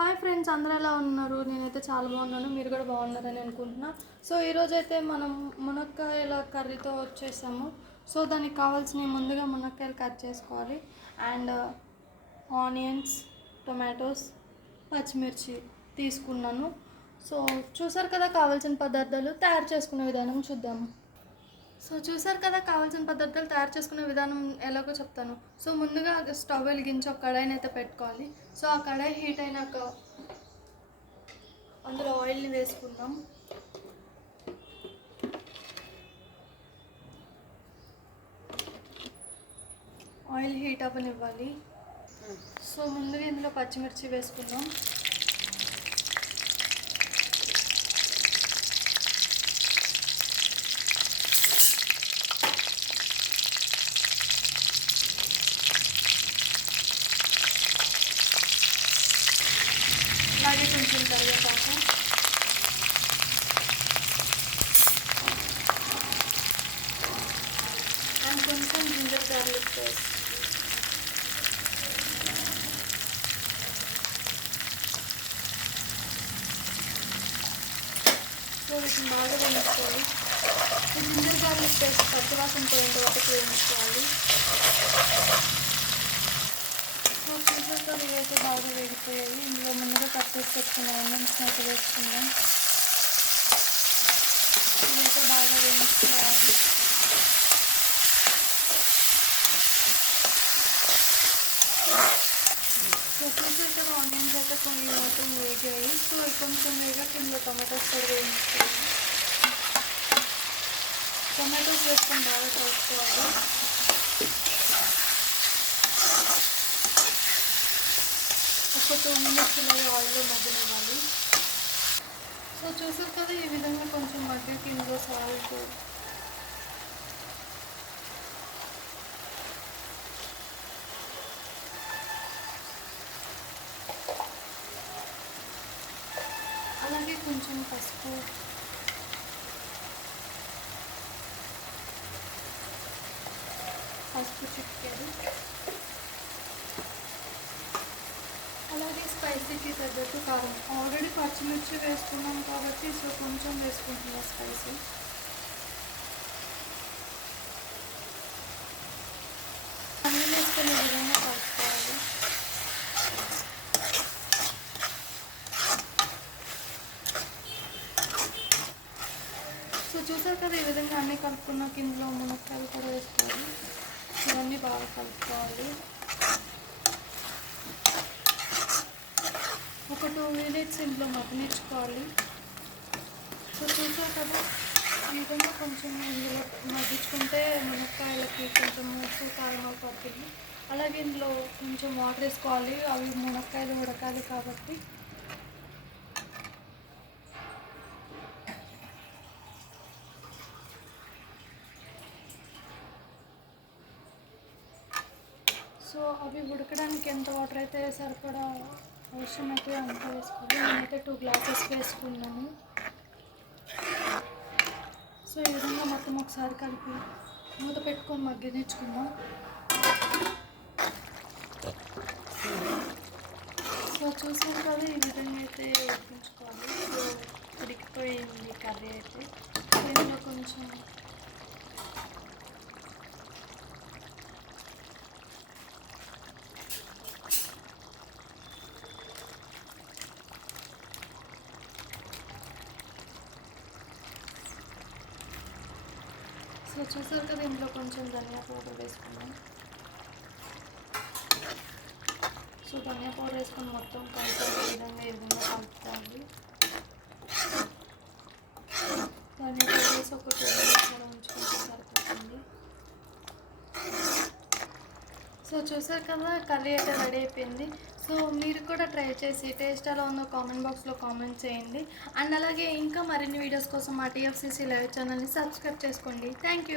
Hi friends, అందరూ ఎలా ఉన్నారు? నేనైతే చాలా బాగున్నాను. మీరు కూడా బాగున్నారని అనుకుంటున్నా. సో ఈరోజైతే మనం మునక్కాయల కర్రీతో వచ్చేసాము. సో దానికి కావాల్సిన ముందుగా మునక్కాయలు కట్ చేసుకోవాలి. అండ్ ఆనియన్స్, టొమాటోస్, పచ్చిమిర్చి తీసుకున్నాను. సో చూసారు కదా, కావాల్సిన పదార్థాలు తయారు చేసుకునే విధానం చూద్దాము. సో చూసారు కదా, కావాల్సిన పదార్థాలు తయారు చేసుకునే విధానం ఎలాగో చెప్తాను. సో ముందుగా స్టవ్ వెలిగించి ఒక కడాయిని అయితే పెట్టుకోవాలి. సో ఆ కడాయి హీట్ అయినాక అందులో ఆయిల్ని వేసుకుందాం. Oil heat అవ్వనివ్వాలి. సో ముందుగా ఇందులో పచ్చిమిర్చి వేసుకుందాం. అలాగే కొంచెం కరివేపాకు, అండ్ కొంచెం జింజర్ గార్లిక్ పేస్ట్. సో వీటిని బాగా వేయించుకోవాలి. జింజర్ గార్లిక్ పేస్ట్ పచ్చివాసన పోయేంత వరకు వేయించుకోవాలి. సో పీసెస్తో ఇవైతే బాగా వేగిపోయాయి. ఇందులో ముందుగా కట్ చేసి పెట్టుకున్న ఆనియన్స్ని అయితే వేసుకుందాం. ఇవైతే బాగా వేయించుకోవాలి. సో పీసెస్ ఆనియన్స్ అయితే కొన్ని మొత్తం వేగాయి. సో కొంచెం వేగాక ఇందులో టొమాటోస్ కూడా వేయించుకోవాలి. టొమాటోస్ వేసుకొని బాగా కలుపుకోవాలి. ఒక 2 minutes ఇలాగే ఆయిల్లో మగ్గనివ్వాలి. సో చూసారు కదా, ఈ విధంగా కొంచెం మగ్గకి ఇందులో సాల్ట్, అలాగే కొంచెం పసుపు, చిటికెడు, అలాగే స్పైసీకి తగ్గట్టు కారం. ఆల్రెడీ పచ్చిమిర్చి వేసుకున్నాం కాబట్టి సో కొంచెం వేసుకుంటున్నాం స్పైసీ. అన్నీ వేసుకునే విధంగా కలుపుకోవాలి. సో చూసారు కదా, ఈ విధంగా అన్నీ కలుపుకున్నాక ఇందులో మునక్కాయలు కూడా వేసుకోవాలి. ఇవన్నీ బాగా కలుపుకోవాలి. ఒక 2 minutes ఇంట్లో మగ్గనిచ్చుకోవాలి. సో చూసారు కదా, ఈ విధంగా కొంచెం ఇందులో మగ్గించుకుంటే మునక్కాయలకి కొంచెం ఉప్పు కారం పడుతుంది. అలాగే ఇందులో కొంచెం వాటర్ వేసుకోవాలి. అవి మునక్కాయలు ఉడకాలి కాబట్టి. సో అవి ఉడకడానికి ఎంత వాటర్ అయితే సరిపడా అవసరమైతే అంత వేసుకోవాలి. నేనైతే 2 glasses వేసుకున్నాను. సో ఈ విధంగా మొత్తం ఒకసారి కలిపి మూత పెట్టుకొని మగ్గనిచ్చుకుందాం. సో చూసాను కదా, ఈ విధంగా అయితే ఉడికించుకోవాలి. సో ఉడికిపోయింది కర్రీ అయితే. ఇందులో కొంచెం సో చూసారు కదా, ఇందులో కొంచెం ధనియా పౌడర్ వేసుకున్నాం. సో ధనియా పౌడర్ వేసుకొని మొత్తం కలిపే విధంగా ఈ విధంగా కలుపుకోవాలి. ధనియా పౌడర్ వేసి ఒక 2 minutes ఉంచుకుంటే సరిపోతుంది. సో చూసారు కదా, కర్రీ అయితే రెడీ అయిపోయింది. సో మీరు కూడా ట్రై చేసి టేస్ట్ ఎలా ఉందో కామెంట్ బాక్స్లో కామెంట్ చేయండి. అండ్ అలాగే ఇంకా మరిన్ని వీడియోస్ కోసం మా TFCC లైవ్ ఛానల్ని సబ్స్క్రైబ్ చేసుకోండి. Thank you.